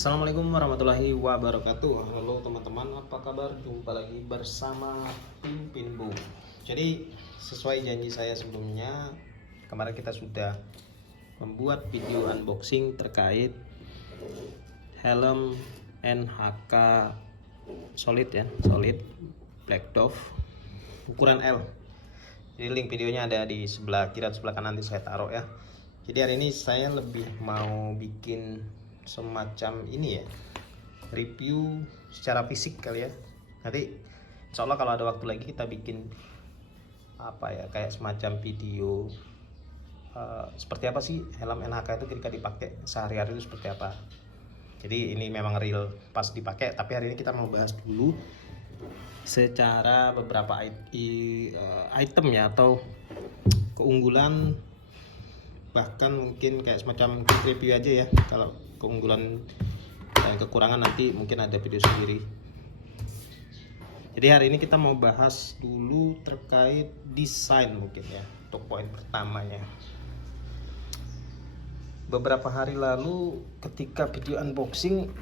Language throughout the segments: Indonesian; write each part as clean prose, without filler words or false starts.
Assalamualaikum warahmatullahi wabarakatuh. Halo teman-teman, apa kabar? Jumpa lagi bersama Pimpin Bu. Jadi sesuai janji saya sebelumnya, kemarin kita sudah membuat video unboxing terkait helm NHK Solid ya, Solid Black Dove ukuran L. Jadi link videonya ada di sebelah kiri atau sebelah kanan, nanti saya taruh ya. Jadi hari ini saya lebih mau bikin semacam ini ya, review secara fisik kali ya. Nanti insya Allah kalau ada waktu lagi kita bikin apa ya, kayak semacam video seperti apa sih helm NHK itu ketika dipakai sehari-hari itu seperti apa. Jadi ini memang real pas dipakai, tapi hari ini kita mau bahas dulu secara beberapa item ya, atau keunggulan, bahkan mungkin kayak semacam review aja ya. Kalau keunggulan dan kekurangan nanti mungkin ada video sendiri. Jadi hari ini kita mau bahas dulu terkait desain mungkin ya, untuk poin pertamanya. Beberapa hari lalu ketika video unboxing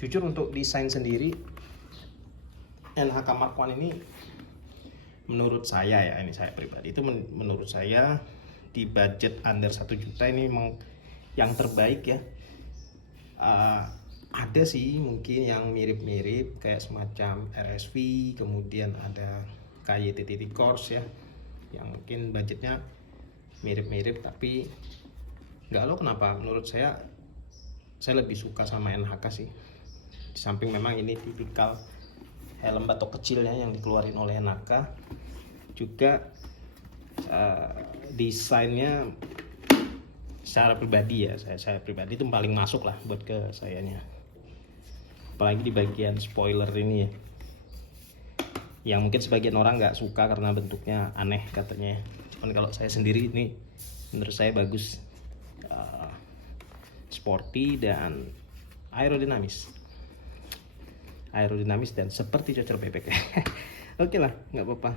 jujur untuk desain sendiri NHK Mark I ini menurut saya ya, ini saya pribadi itu menurut saya di budget under 1 juta ini memang yang terbaik ya. Ada sih mungkin yang mirip-mirip kayak semacam RSV, kemudian ada KYT Course ya, yang mungkin budgetnya mirip-mirip, tapi nggak tahu kenapa menurut saya lebih suka sama NHK sih. Di samping memang ini tipikal helm batok kecilnya yang dikeluarin oleh NHK, juga desainnya secara pribadi ya, saya pribadi itu paling masuk lah buat ke sayanya, apalagi di bagian spoiler ini ya, yang mungkin sebagian orang nggak suka karena bentuknya aneh katanya. Cuman kalau saya sendiri ini menurut saya bagus, sporty dan aerodinamis dan seperti cocor bebek. Oke lah, nggak apa-apa.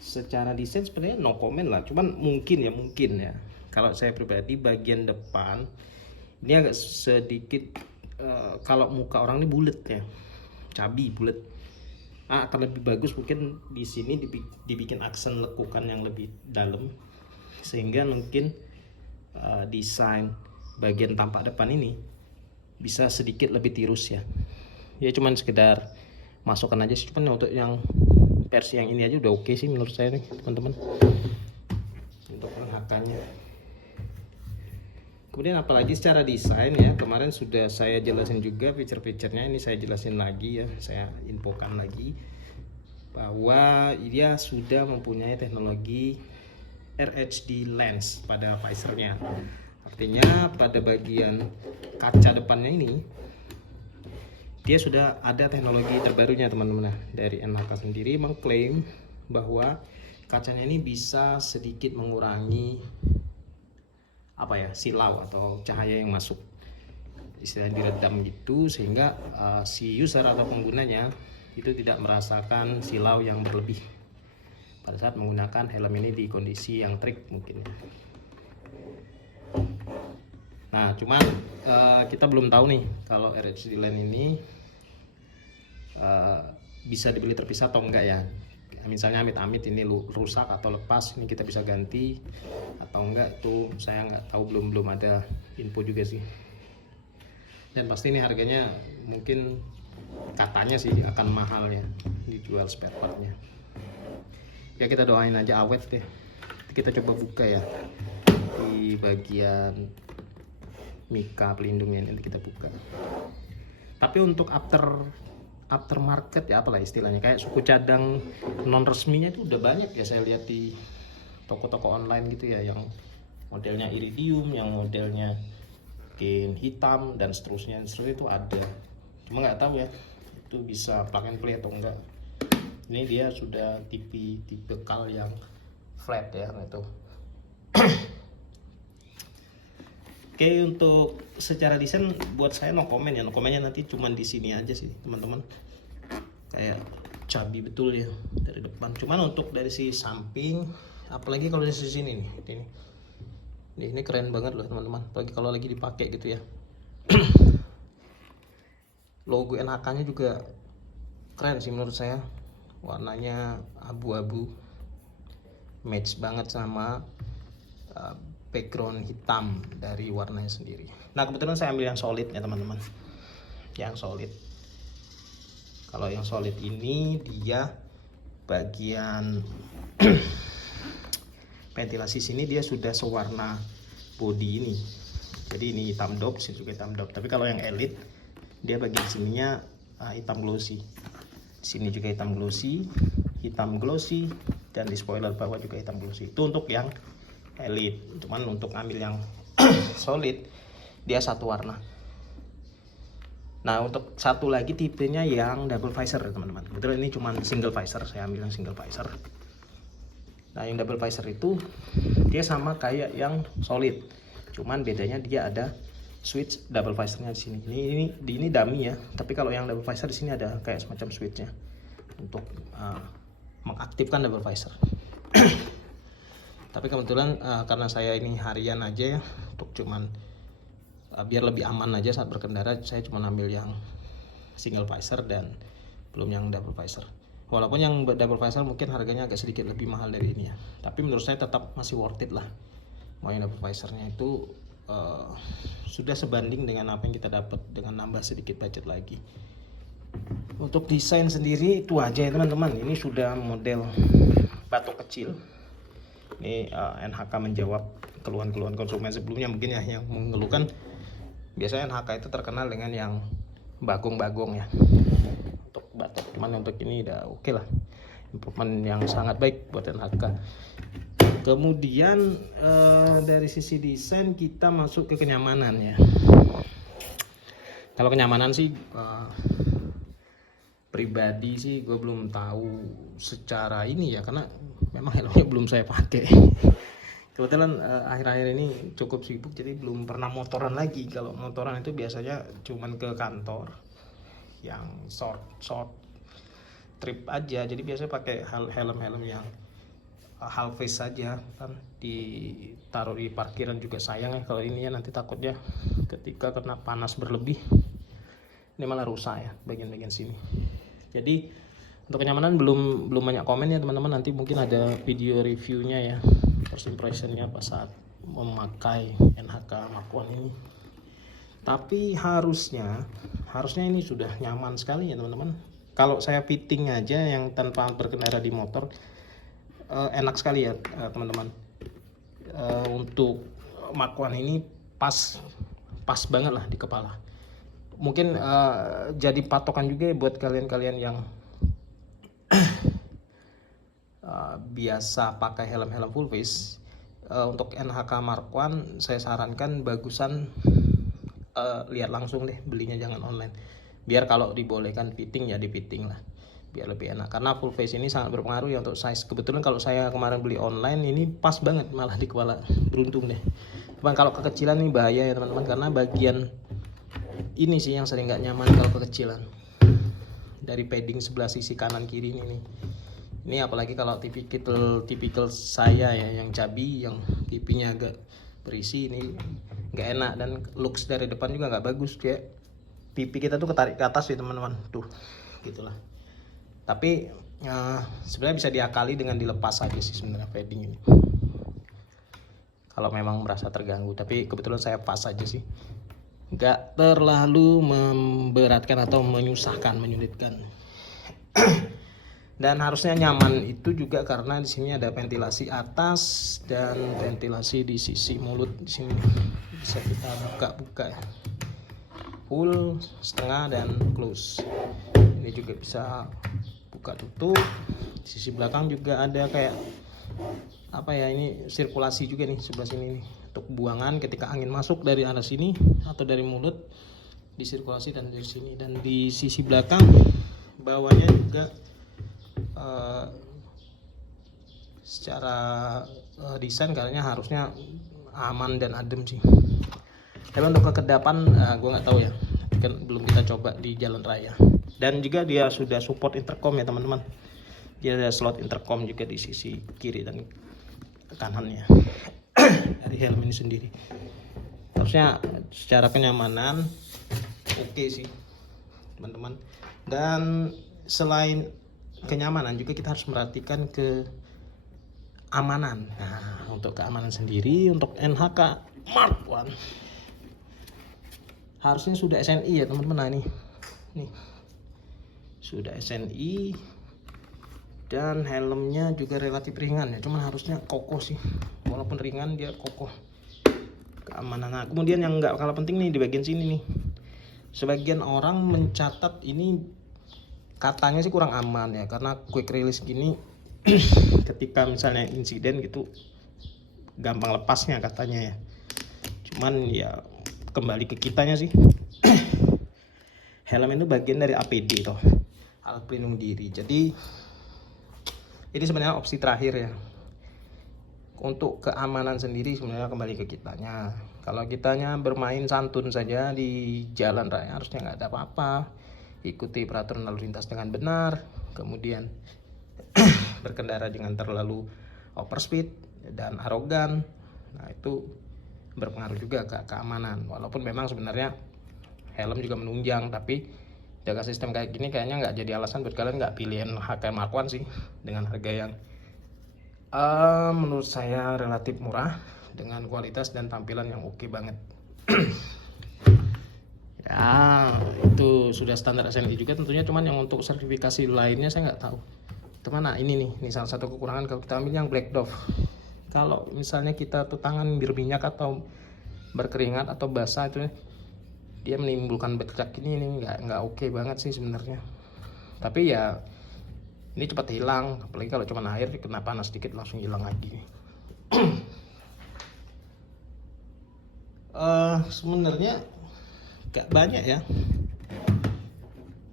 Secara desain sebenarnya no comment lah, cuman mungkin ya kalau saya pribadi bagian depan ini agak sedikit kalau muka orang ini bulat ya, cabi bulat, akan lebih bagus mungkin di sini dibikin aksen lekukan yang lebih dalam, sehingga mungkin desain bagian tampak depan ini bisa sedikit lebih tirus ya. Ya cuman sekedar masukan aja sih, cuman untuk yang versi yang ini aja udah oke sih menurut saya nih teman-teman, untuk NHK-nya. Kemudian apalagi secara desain ya, kemarin sudah saya jelasin juga feature-featurenya, ini saya jelasin lagi ya, saya infokan lagi bahwa dia sudah mempunyai teknologi RHD lens pada visornya. Artinya pada bagian kaca depannya ini dia sudah ada teknologi terbarunya teman-teman. Dari NHK sendiri mengklaim bahwa kacanya ini bisa sedikit mengurangi silau atau cahaya yang masuk, istilah diredam gitu, sehingga si user atau penggunanya itu tidak merasakan silau yang berlebih pada saat menggunakan helm ini di kondisi yang terik mungkin. Nah cuman kita belum tahu nih kalau RHD lens ini bisa dibeli terpisah atau enggak ya. Misalnya amit-amit ini rusak atau lepas, ini kita bisa ganti atau enggak tuh saya nggak tahu, belum ada info juga sih. Dan pasti ini harganya mungkin katanya sih akan mahal ya dijual spare partnya. Ya kita doain aja awet deh. Kita coba buka ya di bagian mika pelindungnya, ini kita buka. Tapi untuk aftermarket ya, apalah istilahnya, kayak suku cadang non resminya itu udah banyak ya, saya lihat di toko-toko online gitu ya, yang modelnya iridium, yang modelnya mungkin hitam dan seterusnya itu ada. Cuma nggak tahu ya itu bisa plug and play atau enggak. Ini dia sudah tipe kal yang flat ya itu. Oke, untuk secara desain buat saya no comment ya, no commentnya nanti cuman di sini aja sih teman-teman, kayak cabi betul ya dari depan. Cuman untuk dari si samping, apalagi kalau dari sisi sini nih, ini keren banget loh teman-teman, apalagi kalau lagi dipakai gitu ya. Logo NHK-nya juga keren sih menurut saya, warnanya abu-abu, match banget sama background hitam dari warnanya sendiri. Nah kebetulan saya ambil yang solid ya teman-teman, yang solid. Kalau yang solid ini dia bagian ventilasi sini dia sudah sewarna body ini, jadi ini hitam dop, sini juga hitam dop. Tapi kalau yang elite dia bagian sininya hitam glossy, sini juga hitam glossy, dan di spoiler bawah juga hitam glossy. Itu untuk yang elite. Cuman untuk ambil yang solid dia satu warna. Nah untuk satu lagi tipenya yang double visor teman-teman. Kebetulan ini cuma single visor, saya ambil yang single visor. Nah yang double visor itu dia sama kayak yang solid, cuman bedanya dia ada switch double visornya di sini. Ini dummy ya, tapi kalau yang double visor di sini ada kayak semacam switchnya untuk mengaktifkan double visor. Tapi kebetulan karena saya ini harian aja ya, untuk cuman biar lebih aman aja saat berkendara, saya cuma ambil yang single visor dan belum yang double visor. Walaupun yang double visor mungkin harganya agak sedikit lebih mahal dari ini ya, tapi menurut saya tetap masih worth it lah. Mau yang double visornya itu sudah sebanding dengan apa yang kita dapat dengan nambah sedikit budget lagi. Untuk desain sendiri itu aja ya teman-teman. Ini sudah model batok kecil. Ini NHK menjawab keluhan-keluhan konsumen sebelumnya mungkin ya, yang mengeluhkan biasanya NHK itu terkenal dengan yang bagong-bagong ya untuk batok. Cuman untuk ini udah oke lah, improvement yang sangat baik buat NHK. Kemudian dari sisi desain kita masuk ke kenyamanan ya. Kalau kenyamanan sih pribadi sih gue belum tahu secara ini ya, karena memang helmnya belum saya pakai. Kebetulan akhir-akhir ini cukup sibuk, jadi belum pernah motoran lagi. Kalau motoran itu biasanya cuman ke kantor yang short trip aja, jadi biasanya pakai helm yang half face saja kan, ditaruh di parkiran juga sayang ya kalau ini ya, nanti takutnya ketika kena panas berlebih ini malah rusak ya bagian-bagian sini. Jadi untuk kenyamanan belum banyak komen ya teman-teman, nanti mungkin ada video reviewnya ya, first impressionnya pas saat memakai NHK Mark I ini. Tapi harusnya ini sudah nyaman sekali ya teman-teman. Kalau saya fitting aja yang tanpa berkendara di motor, enak sekali ya teman-teman. Untuk Mark I ini pas banget lah di kepala. Mungkin jadi patokan juga buat kalian-kalian yang biasa pakai helm full face. Untuk NHK Mark I saya sarankan bagusan lihat langsung deh, belinya jangan online. Biar kalau dibolehkan fitting ya di fitting lah, biar lebih enak. Karena full face ini sangat berpengaruh ya untuk size. Kebetulan kalau saya kemarin beli online ini pas banget malah di kepala, beruntung deh. Cuman kalau kekecilan ini bahaya ya teman-teman, karena bagian ini sih yang sering nggak nyaman kalau kekecilan, dari padding sebelah sisi kanan kiri ini. Ini apalagi kalau tipikal saya ya, yang cabi, yang pipinya agak berisi, ini nggak enak. Dan looks dari depan juga nggak bagus, kayak pipi kita tuh ketarik ke atas ya teman-teman, tuh gitulah. Tapi sebenarnya bisa diakali dengan dilepas aja sih sebenarnya padding ini, kalau memang merasa terganggu. Tapi kebetulan saya pas aja sih, nggak terlalu memberatkan atau menyulitkan. Dan harusnya nyaman itu juga karena di sini ada ventilasi atas dan ventilasi di sisi mulut. Di sini bisa kita buka ya, full, setengah, dan close. Ini juga bisa buka tutup. Di sisi belakang juga ada kayak apa ya, ini sirkulasi juga nih sebelah sini nih, untuk buangan ketika angin masuk dari arah sini atau dari mulut, disirkulasi dan dari sini. Dan di sisi belakang bawahnya juga secara desain kayaknya harusnya aman dan adem sih. Tapi untuk kekedapan gue nggak tahu ya, kan belum kita coba di jalan raya. Dan juga dia sudah support intercom ya teman-teman. Dia ada slot intercom juga di sisi kiri dan kanannya dari helm ini sendiri. harusnya secara kenyamanan oke sih teman-teman. Dan selain kenyamanan juga kita harus merhatikan keamanan. Nah, untuk keamanan sendiri untuk NHK Mark I harusnya sudah SNI ya teman-teman. Nah nih sudah SNI dan helmnya juga relatif ringan ya, cuman harusnya kokoh sih, walaupun ringan dia kokoh keamanan. Nah kemudian yang nggak kalah penting nih di bagian sini nih, sebagian orang mencatat ini katanya sih kurang aman ya, karena quick release gini ketika misalnya insiden gitu gampang lepasnya katanya ya. Cuman ya kembali ke kitanya sih. Helm itu bagian dari APD toh, alat pelindung diri. Jadi ini sebenarnya opsi terakhir ya. Untuk keamanan sendiri sebenarnya kembali ke kitanya. Kalau kitanya bermain santun saja di jalan raya harusnya nggak ada apa-apa. Ikuti peraturan lalu lintas dengan benar, kemudian berkendara dengan terlalu overspeed dan arogan, nah itu berpengaruh juga ke keamanan. Walaupun memang sebenarnya helm juga menunjang, tapi jaga sistem kayak gini kayaknya nggak jadi alasan buat kalian nggak pilihin HK Mark I sih, dengan harga yang menurut saya relatif murah dengan kualitas dan tampilan yang oke banget. Ya itu sudah standar SNI juga tentunya, cuman yang untuk sertifikasi lainnya saya nggak tahu. Teman, nah ini salah satu kekurangan kalau kita ambil yang Black Dove. Kalau misalnya kita tuh tangan berminyak atau berkeringat atau basah itu dia menimbulkan bercak ini nggak oke banget sih sebenarnya. Tapi ya ini cepat hilang, apalagi kalau cuma air kena panas sedikit langsung hilang lagi. Sebenarnya gak banyak ya.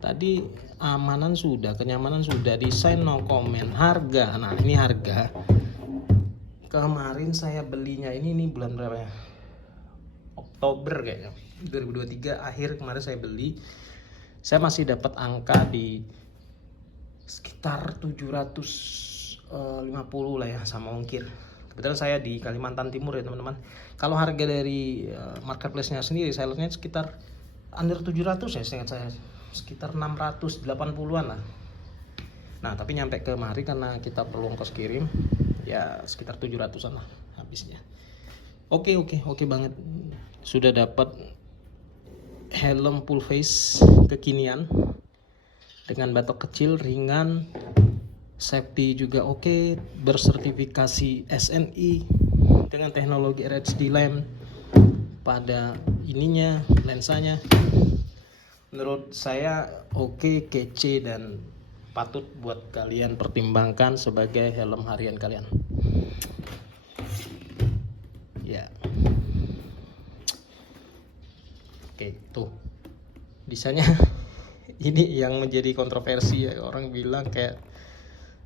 Tadi amanan sudah, kenyamanan sudah, desain no comment, harga. Nah ini harga. Kemarin saya belinya ini bulan berapa ya? Oktober kayaknya, 2023 akhir kemarin saya beli. Saya masih dapat angka di sekitar 750 lah ya sama ongkir. Kebetulan saya di Kalimantan Timur ya teman-teman. Kalau harga dari marketplace-nya sendiri sellernya sekitar under 700 ya, seingat saya sekitar 680-an lah. Nah tapi nyampe kemari karena kita perlu ongkos kirim ya sekitar 700-an lah habisnya. Oke banget. Sudah dapat helm full face kekinian dengan batok kecil, ringan, safety juga oke, bersertifikasi SNI dengan teknologi RHD lamp pada ininya, lensanya. Menurut saya oke, kece, dan patut buat kalian pertimbangkan sebagai helm harian kalian. Ya. Oke, tuh. Desainnya ini yang menjadi kontroversi ya, orang bilang kayak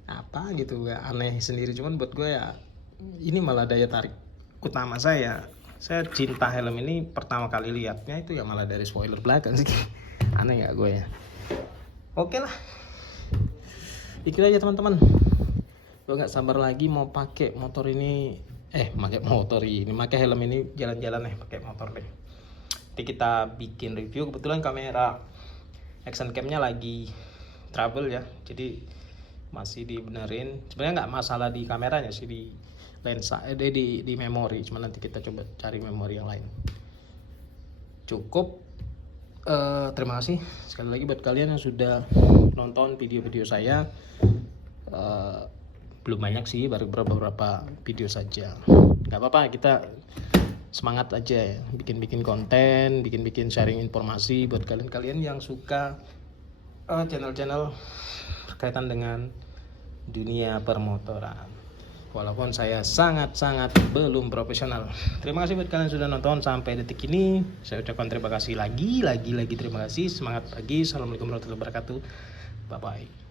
apa gitu ya, aneh sendiri. Cuman buat gue ya ini malah daya tarik utama saya cinta helm ini pertama kali lihatnya itu ya malah dari spoiler belakang sih. Aneh ya gue ya. Oke lah, itu aja teman-teman. Gue nggak sabar lagi mau pakai motor ini, pakai helm ini jalan-jalan pakai motor deh. Nanti kita bikin review. Kebetulan kamera action camnya lagi trouble ya, jadi masih dibenerin. Sebenarnya nggak masalah di kameranya sih, di lensa di memori. Cuma nanti kita coba cari memori yang lain. Cukup. Terima kasih sekali lagi buat kalian yang sudah nonton video-video saya. Belum banyak sih, baru beberapa video saja. Nggak apa-apa, kita semangat aja ya, bikin konten, bikin sharing informasi buat kalian yang suka channel-channel berkaitan dengan dunia permotoran. Walaupun saya sangat belum profesional. Terima kasih buat kalian yang sudah nonton sampai detik ini. Saya ucapkan terima kasih lagi terima kasih. Semangat pagi. Assalamualaikum warahmatullahi wabarakatuh. Bye bye.